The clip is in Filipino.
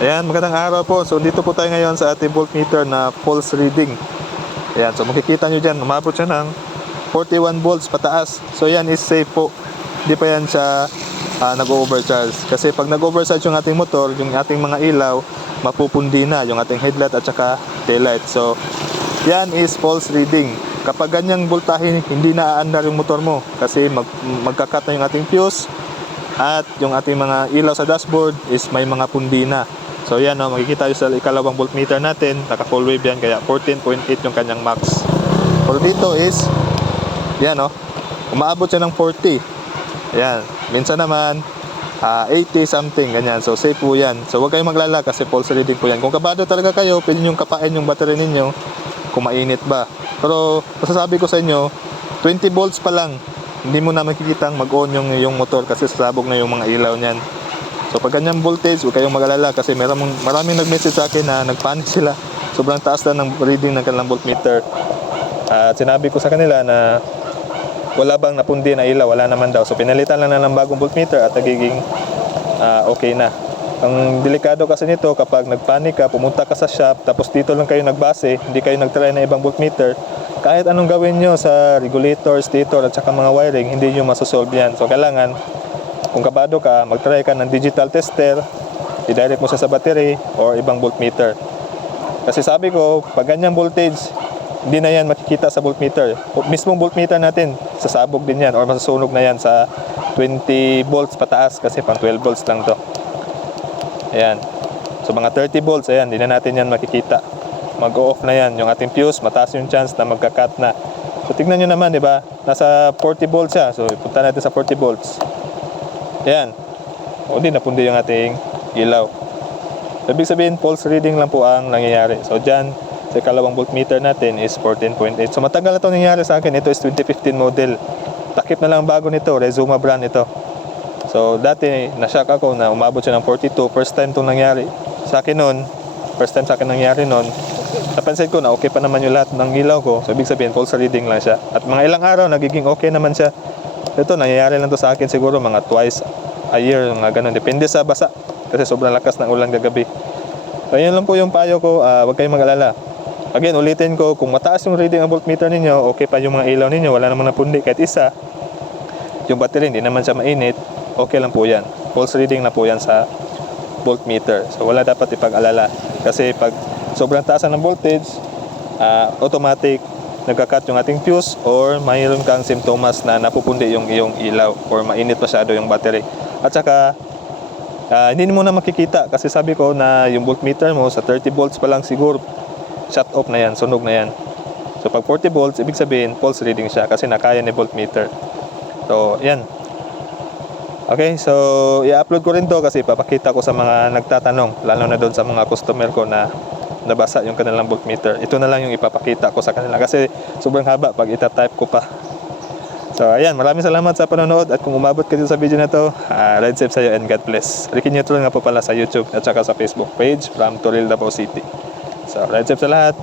Ayan, magandang araw po. So dito po tayo ngayon sa ating voltmeter na pulse reading. Ayan, so makikita nyo dyan, umabot siya ng 41 volts pataas. So yan is safe po. Hindi pa yan siya nag-overcharge. Kasi pag nag-overcharge yung ating motor, yung ating mga ilaw, mapupundi na yung ating headlight at saka taillight. So yan is pulse reading. Kapag ganyang voltahe, hindi na aandar yung motor mo. Kasi magkakat na yung ating fuse. At yung ating mga ilaw sa dashboard is may mga pundi na. So yan, no, makikita nyo sa ikalawang voltmeter natin, naka full wave yan, kaya 14.8 yung kanyang max. Pero dito is, yan, no, umaabot siya ng 40. Yan, minsan naman 80 something, ganyan. So safe po yan. So huwag kayong maglala kasi pulse reading po yan. Kung kabado talaga kayo, pwede nyo kapain yung battery ninyo kung mainit ba. Pero masasabi ko sa inyo, 20 volts pa lang, hindi mo na makikitang mag-on yung motor kasi sasabog na yung mga ilaw niyan. So pag ganyang voltage, huwag kayong mag-alala kasi maraming nag-message sa akin na nagpanik sila. Sobrang taas na ng reading ng kanilang voltmeter. At sinabi ko sa kanila na wala bang napundi na ilaw, wala naman daw. So pinalitan lang na ng bagong voltmeter at nagiging okay na. Ang delikado kasi nito, kapag nagpanik ka, pumunta ka sa shop, tapos dito lang kayo nagbase, hindi kayo nagtry na ibang voltmeter, kahit anong gawin nyo sa regulator, stator at saka mga wiring, hindi nyo masosolve yan. So kailangan, kung kabado ka, mag-try ka ng digital tester, i-direct mo siya sa battery or ibang voltmeter. Kasi sabi ko, pag ganyang voltage, hindi na yan makikita sa voltmeter. Mismong voltmeter natin, sasabog din yan or masasunog na yan sa 20 volts pataas kasi pang 12 volts lang to. Ayan. So mga 30 volts, ayan, hindi na natin yan makikita. Mag-off na yan. Yung ating fuse, mataas yung chance na magka-cut na. So tignan nyo naman, di ba? Nasa 40 volts siya. So ipunta natin sa 40 volts. Ayan. O di napundi yung ating ilaw. So, ibig sabihin, pulse reading lang po ang nangyayari. So dyan, sa ikalawang voltmeter natin is 14.8. So matagal na ito nangyayari sa akin. Ito is 2015 model. Takip na lang bago nito. Rezuma brand ito. So dati, na-shock ako na umabot siya ng 42. First time itong nangyari sa akin noon. First time sa akin nangyari noon. Napansin ko na okay pa naman yung lahat ng ilaw ko. So ibig sabihin, pulse reading lang siya. At mga ilang araw, nagiging okay naman siya. Ito, nangyayari lang to sa akin siguro mga twice a year, mga ganun. Depende sa basa. Kasi sobrang lakas ng ulan kagabi. So, yun lang po yung payo ko. Huwag kayong mag-alala. Again, ulitin ko, kung mataas yung reading ng voltmeter ninyo, okay pa yung mga ilaw ninyo, wala naman na pundi. Kahit isa, yung battery, hindi naman siya mainit, okay lang po yan. Pulse reading na po yan sa voltmeter. So, wala dapat ipag-alala. Kasi pag sobrang taas ng voltage, automatic, nagka-cut yung ating fuse or mayroon kang simptomas na napupundi yung iyong ilaw or mainit masyado yung battery. At saka hindi mo na makikita kasi sabi ko na yung voltmeter mo sa 30 volts pa lang siguro shut off na yan, sunog na yan. So pag 40 volts, ibig sabihin pulse reading siya kasi nakaya ni voltmeter. So yan. Okay, so i-upload ko rin to kasi papakita ko sa mga nagtatanong, lalo na doon sa mga customer ko na nabasa yung kanilang voltmeter. Ito na lang yung ipapakita ko sa kanila kasi sobrang haba pag ita-type ko pa. So ayan, maraming salamat sa panonood at kung umabot ka dito sa video na to, ride safe sa'yo and God bless. Ricky Neutral nga po pala sa YouTube at saka sa Facebook page from Toril, Davao City. So ride safe sa lahat.